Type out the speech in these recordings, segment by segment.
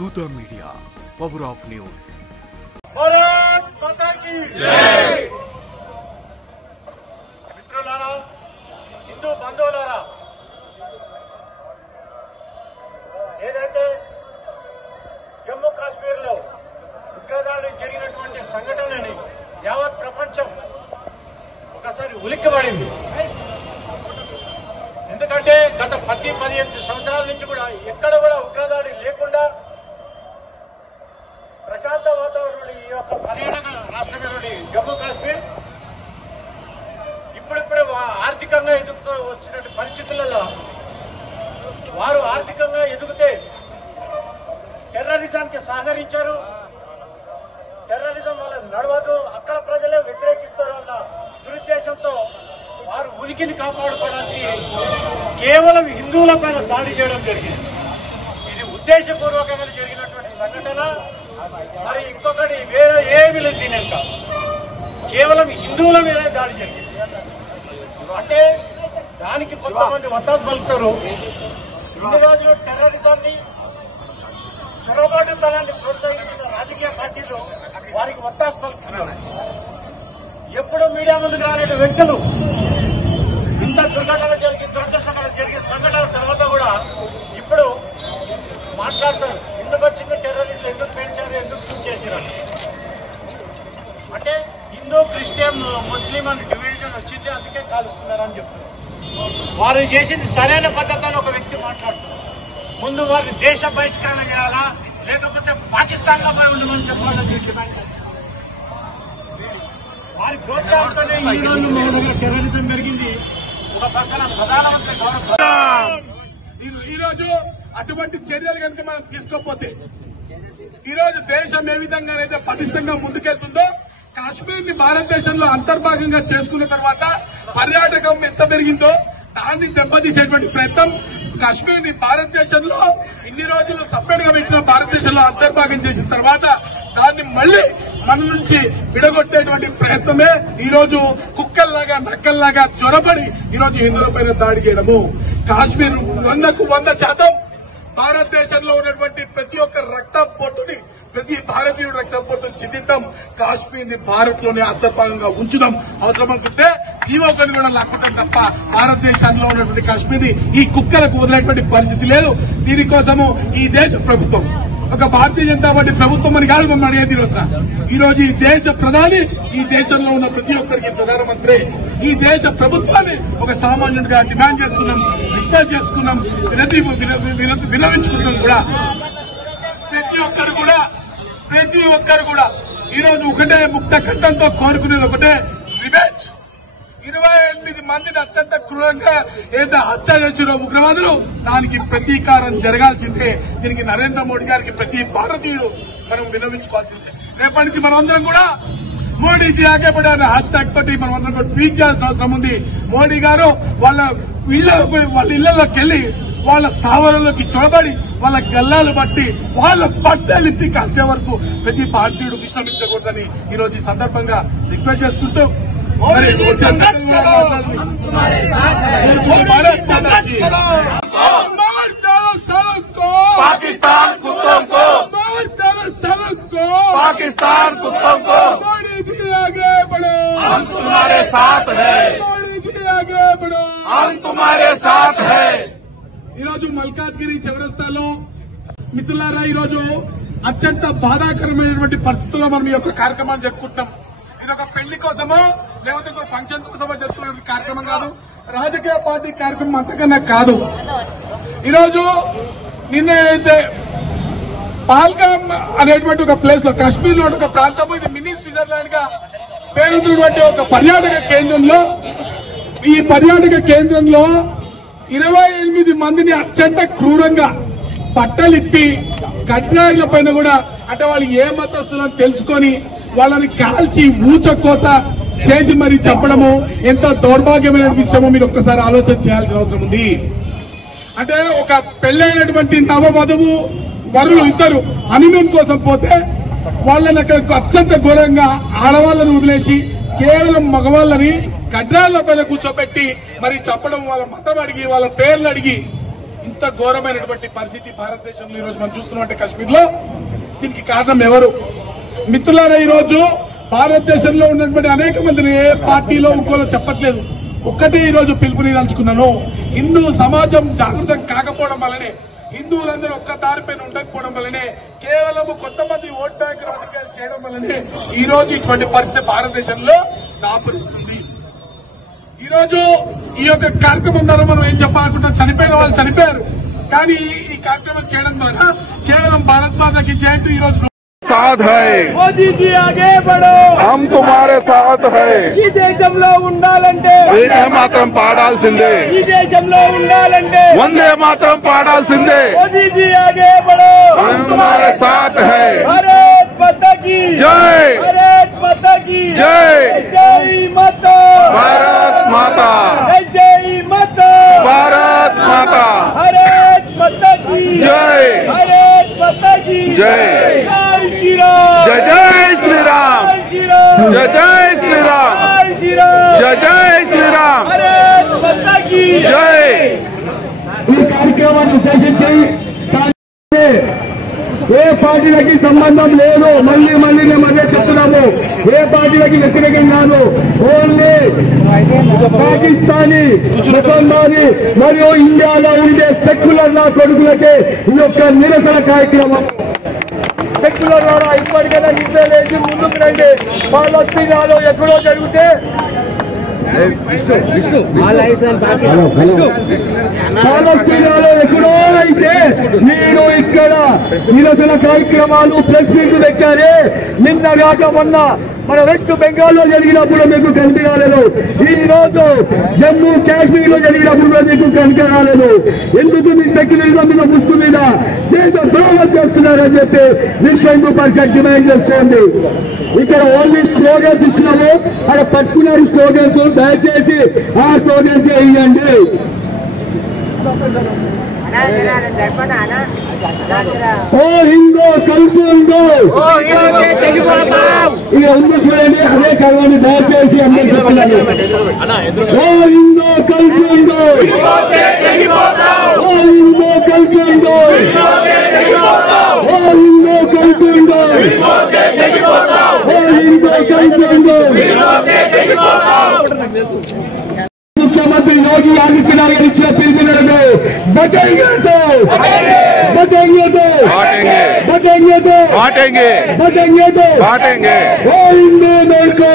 दूता media power of news. Bharat माता की जय। మిత్రులారా, హిందూ బంధువులారా, ఏదైతే జమ్మూ కాశ్మీర్ లో ఉగ్రదాడి జరిగినటువంటి సంఘటనని యావత్ ప్రపంచం ఒకసారి ఉలిక్కిపడింది. ఎందుకంటే గత 10-15 సంవత్సరాల నుంచి కూడా ఎక్కడ కూడా ఉగ్రదాడి లేకుండా ప్రశాంత వాతావరణంలో ఈ యొక్క పర్యాటక రాష్ట్రమైనటువంటి జమ్మూ కాశ్మీర్ ఇప్పుడిప్పుడే ఆర్థికంగా ఎదుగుతూ వచ్చినటువంటి పరిస్థితులలో వారు ఆర్థికంగా ఎదుగుతే టెర్రరిజానికి సహకరించారు. టెర్రరిజం వల్ల నడవదు, అక్కడ ప్రజలే వ్యతిరేకిస్తారు అన్న దురుద్దేశంతో వారు ఉనికిని కాపాడుకోవడానికి కేవలం హిందువుల పైన దాడి చేయడం జరిగింది. ఇది ఉద్దేశపూర్వకంగా జరిగినటువంటి సంఘటన. మరి ఇంకొకటి వేరే ఏమీ లేదు. దీని వెనుక కేవలం హిందువుల మీదే దాడి జరిగింది. అంటే దానికి కొంతమంది వత్తాసు పలుకుతారు. ఇన్ని రోజులు టెర్రరిజాన్ని, చొరబాటుతనాన్ని ప్రోత్సహించిన రాజకీయ పార్టీలు వారికి వత్తాసు పలుకుతున్నారు. ఎప్పుడు మీడియా ముందుకు రాని వ్యక్తులు ఇంత దుర్ఘటన జరిగిన సంఘటన తర్వాత కూడా ఇప్పుడు మాట్లాడతారు. ఎందుకు వచ్చింది టెర్రరిస్టులు, ఎందుకు పెంచారు, ఎందుకు షూట్ చేశారు. అంటే హిందూ, క్రిస్టియన్, ముస్లిం అని డివిజన్ వచ్చింది, అందుకే కాలుస్తున్నారని చెప్తున్నారు. వారు చేసింది సరైన పద్ధతి అని ఒక వ్యక్తి మాట్లాడుతున్నారు. ముందు వారిని దేశ బహిష్కరణ చేయాలా, లేకపోతే పాకిస్తాన్ లో పోయి ఉండమని చెప్పాలని డిమాండ్ చేశారు. వారి ప్రోత్సాహంతోనే ఈ రోజు మన దగ్గర టెర్రరిజం పెరిగింది. ఒక పక్కన ప్రధానమంత్రి ఈ రోజు అటువంటి చర్యలు కనుక మనం తీసుకోకపోతే ఈ రోజు దేశం ఏ విధంగానైతే పటిష్టంగా ముందుకెళ్తుందో, కాశ్మీర్ ని భారతదేశంలో అంతర్భాగంగా చేసుకున్న తర్వాత పర్యాటకం ఎంత పెరిగిందో దాన్ని దెబ్బతీసేటువంటి ప్రయత్నం, కాశ్మీర్ ని భారతదేశంలో ఇన్ని రోజులు సపరేట్ గా పెట్టిన భారతదేశంలో అంతర్భాగం చేసిన తర్వాత దాన్ని మళ్లీ మన నుంచి విడగొట్టేటువంటి ప్రయత్నమే ఈ రోజు కుక్కల్లాగా, నక్కల్లాగా చొరబడి ఈ రోజు హిందువులపైన దాడి చేయడము. కాశ్మీర్ 100% భారతదేశంలో ఉన్నటువంటి ప్రతి ఒక్క రక్త పొట్టుని, ప్రతి భారతీయుడు రక్త పొట్టు చిందిద్దాం. కాశ్మీర్ ని భారత్ లోనే అంతర్భాగంగా ఉంచుదాం. అవసరం అనుకుంటే ఈ ఒక్కరిని కూడా లాక్కుంటాం తప్ప భారతదేశంలో ఉన్నటువంటి కాశ్మీర్ ని ఈ కుక్కలకు వదిలేటువంటి పరిస్థితి లేదు. దీనికోసము ఈ దేశ ప్రభుత్వం, ఒక భారతీయ జనతా పార్టీ ప్రభుత్వం అని కాదు మమ్మల్ని అడిగేది ఈ రోజు ఈ దేశ ప్రధాని, ఈ దేశంలో ఉన్న ప్రతి ఒక్కరికి ప్రధానమంత్రి, ఈ దేశ ప్రభుత్వాన్ని ఒక సామాన్యుడిగా డిమాండ్ చేస్తున్నాం, రిక్వెస్ట్ చేసుకున్నాం, వినవించుకుంటాం కూడా. ప్రతి ఒక్కరు కూడా ఈ రోజు ఒకటే ముక్త కంఠంతో కోరుకునేది ఒకటే, రివెంజ్. 28 మందిని అత్యంత క్రూరంగా ఏదో హత్య చేసిన ఉగ్రవాదులు, దానికి ప్రతీకారం జరగాల్సిందే. దీనికి నరేంద్ర మోడీ గారికి ప్రతి భారతీయుడు మనం వినవించుకోవాల్సిందే. రేపటి నుంచి మనం అందరం కూడా మోడీజీ ఆగే పడే హ్యాష్ ట్యాగ్ తోటి మనం అందరం కూడా ట్వీట్ చేయాల్సిన అవసరం ఉంది. మోడీ గారు వాళ్ళ ఇళ్లలోకి వెళ్లి, వాళ్ళ స్థావరాల్లోకి చొరబడి, వాళ్ళ గల్లాలు బట్టి, వాళ్ళ బట్టలిప్పి కాల్చే వరకు ప్రతి భారతీయుడు విశ్రమించకూడదని ఈ రోజు ఈ సందర్భంగా రిక్వెస్ట్ చేసుకుంటూ पाकिस्तान कुत्तों को, पाकिस्तान कुत्तों को, मोदी जी आगे बढ़ो, हम तुम्हारे साथ है, मोदी जी आगे बढ़ो, हम तुम्हारे साथ है. ఈరోజు మల్కాజ్గిరి చౌరస్తాలో మిత్రులారా, ఈరోజు అత్యంత బాధాకరమైనటువంటి పరిస్థితుల్లో మనం ఈ యొక్క కార్యక్రమాన్ని జరుపుకుంటున్నాం. ఇది ఒక పెళ్లి కోసమో లేకపోతే ఇంకో ఫంక్షన్ కోసమో జరుపుకునే కార్యక్రమం కాదు, రాజకీయ పార్టీ కార్యక్రమం అంతకన్నా కాదు. ఈరోజు నిన్న అయితే పాల్గామ్ అనేటువంటి ఒక ప్లేస్ లో, కాశ్మీర్ లో ఒక ప్రాంతం, ఇది మినీ స్విట్జర్లాండ్ గా పేరున్నటువంటి ఒక పర్యాటక కేంద్రంలో, ఈ పర్యాటక కేంద్రంలో 28 మందిని అత్యంత క్రూరంగా బట్టలిప్పి కట్నాయిల పైన కూడా, అంటే వాళ్ళు ఏ మతస్థులను తెలుసుకొని వాళ్ళని కాల్చి ఊచకోత చేసి మరీ చెప్పడము ఎంత దౌర్భాగ్యమైన విషయమో మీరు ఒక్కసారి ఆలోచన చేయాల్సిన అవసరం ఉంది. అంటే ఒక పెళ్లైనటువంటి నవవధువు వరులు ఇద్దరు హనీమూన్ కోసం పోతే వాళ్ళని అక్కడ అత్యంత ఘోరంగా ఆడవాళ్లను వదిలేసి కేవలం మగవాళ్ళని గడ్రాల పైన కూర్చోబెట్టి మరి చంపడం, వాళ్ళ మతం అడిగి, వాళ్ళ పేర్లు అడిగి, ఇంత ఇంత ఘోరమైనటువంటి పరిస్థితి భారతదేశంలో ఈ రోజు మనం చూస్తున్నట్టే కాశ్మీర్ లో. దీనికి కారణం ఎవరు? మిత్రులారా, ఈ రోజు భారతదేశంలో ఉన్నటువంటి అనేక మందిని ఏ పార్టీలో ఇంకోలో చెప్పట్లేదు. ఒక్కటే ఈ రోజు పిలుపునిదలుచుకున్నాను. హిందూ సమాజం జాగృతం కాకపోవడం వల్లనే, హిందువులందరూ ఒక్క దారిపైన ఉండకపోవడం వల్లనే, కేవలం కొంతమంది ఓట్ బ్యాంక్ రాజకీయాలు చేయడం వల్లనే ఈ రోజు ఇటువంటి పరిస్థితి భారతదేశంలో దాపురిస్తుంది. ఈ రోజు ఈ యొక్క కార్యక్రమం ద్వారా మనం ఏం చెప్పాలనుకుంటాం? చనిపోయిన వాళ్ళు చనిపోయారు, కానీ ఈ కార్యక్రమం చేయడం ద్వారా కేవలం భారత్ మాతాకి జయంతి ఈ రోజు साथ है मोदी जी आगे बढ़ो, हम तुम्हारे साथ है ఈ దేశంలో ఉండాలంటే వందే మాత్రం పాడాల్సిందే ఈ దేశంలో ఉండాలంటే వందే మాత్రం పాడాల్సిందే मोदी जी आगे बढ़ो, हम तुम्हारे साथ है भारत माता की जय भारत माता की जय जय माता भारत माता जय माता भारत माता भारत माता की जय भारत माता की जय जय श्री राम जय जय श्री राम जय श्री राम जय जय श्री राम जय श्री राम जय जय श्री राम भारत माता की जय ఈ కార్యక్రమాన్ని ఉద్దేశించి ఏ పార్టీలకి సంబంధం లేదు. మళ్ళీ మేము అదే చెప్తున్నాము. ఏ పార్టీలకి వ్యతిరేకం కాదు. ఓన్లీ పాకిస్తానీ ముసల్మానీ మరియు ఇండియాలో ఉండే సెక్యులర్ నా కొడుకులకే ఈ యొక్క నిరసన కార్యక్రమం. సెక్యులర్ ద్వారా ఇప్పటికైనా నిద్ర లేచి ముందుకు రండి. పాలస్తీనాలో ఎక్కడో జరిగితే పాలస్తీనాలో ఎక్కడో అయితే మీరు ఇక్కడ నిరసన కార్యక్రమాలు ప్రెస్ మీట్ పెట్టారే. నిన్న కాక మొన్న మన వెస్ట్ బెంగాల్లో జరిగినప్పుడు మీకు కనిపి రాలేదు. ఈ రోజు జమ్మూ కాశ్మీర్ లో జరిగినప్పుడు మీకు కనిపి రాలేదు. ఎందుకు మీ సెక్యులరిజం మీద ముసుగు మీద దేశ ద్రోహం చేస్తున్నారని చెప్పి విశ్వ హిందూ పరిషత్ డిమాండ్ చేస్తోంది. ఇక్కడ ఓన్లీ స్లోగన్స్ ఇస్తున్నాము. అక్కడ పట్టుకున్నారు స్లోగన్స్. దయచేసి ఆ స్లోగన్స్ వేయండి. ఓ హిందూ కలిసి ఉందో ఇక ఉంది చూడండి. అదే చదవండి దయచేసి అందరూ చెప్తున్నాను. ఓ హిందూ కలిసి ఉందో, ఓ హిందూ కలిసి ఉందో, ఓ హిందూ కలిసి ఉందో, ఓ హిందూ కలిసి ఉందో. मुख्यमंत्री योगी आदित्यनाथ गाరు ఇచ్చిన పిలుపు మేరకు బటేంగే తో బటేంగే తో బటేంగే తో बांटेंगे बटेंगे तो बांटेंगे ओ हिंदू मेल को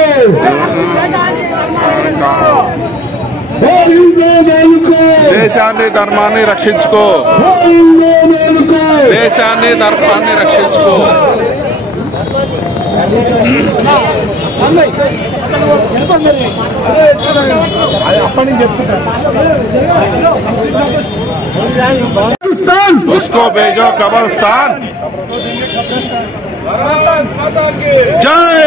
ओ हिंदू मेल को దేశాన్ని ధర్మాన్ని రక్షించుకో ओ हिंदू मेल को దేశాన్ని ధర్మాన్ని రక్షించుకో पाकिस्तान उसको भेजो कब्रिस्तान जय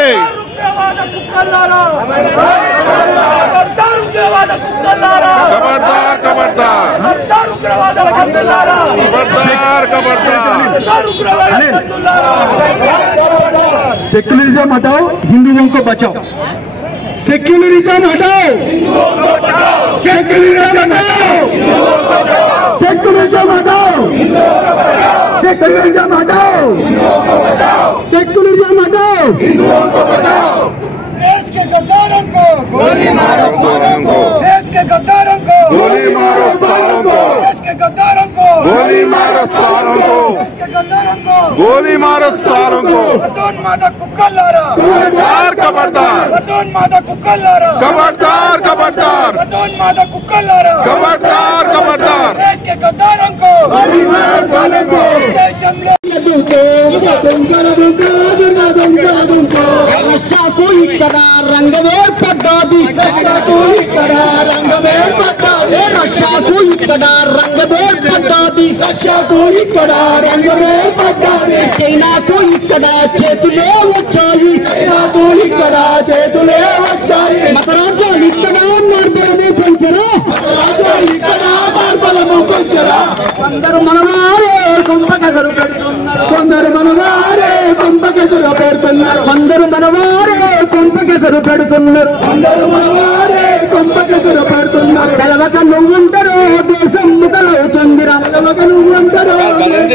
खबरदार खबरदार खबरदार खबरदार सेक्युलरिज्म हटाओ, हिंदुओं को बचाओ. सेक्युलरिज्म हटाओ, सेक्युलरिज्म हटाओ, सेक्युलरिज्म हटाओ, सेक्युलरिज्म हटाओ, सेक्युलरिज्म हटाओ. देश के गद्दारों को गोली मारो सालों को देश के गद्दारों को गोली मारो सालों को देश के गद्दारों को गोली मारो सालों को देश के गद्दारों को गोली मारो सालों को मतोन्माद कुक्कलारा खबरदार खबरदार मतोन्माद कुक्कलारा खबरदार खबरदार मतोन्माद कुक्कलारा खबरदार खबरदार देश के गद्दारों को गोली मारो सालों को देशंలో రష్యాకు ఇక్కడ రంగమే పడ్డాది, రష్యాకు ఇక్కడ రంగమే పడ్డాది, రష్యాకు ఇక్కడ రంగమే పడ్డాది, రష్యాకు ఇక్కడ రంగమే పడ్డాది, చైనాకు ఇక్కడ చేతులే వచ్చాయి, చైనాకు ఇక్కడ చేతులే వచ్చాయి, మతరాజ్యాలు ఇక్కడ మార్బలము పెంచరా, మతరాజ్యాలు ఇక్కడ మార్బలము పెంచరా. కొందరు మనవారే కుంభకెసరు పెడుతున్నారు, కొందరు మనవారే కుంభకెసరు పెడుతున్నారు, కొందరు మనవారే కుంభకెసరు పెడుతున్నారు, కొందరు మనవారే కుంభకెసరు పెడుతున్నారు. తెలవక నువ్వుంటారో దేశం ముదలవుతుందిరా, తెలవక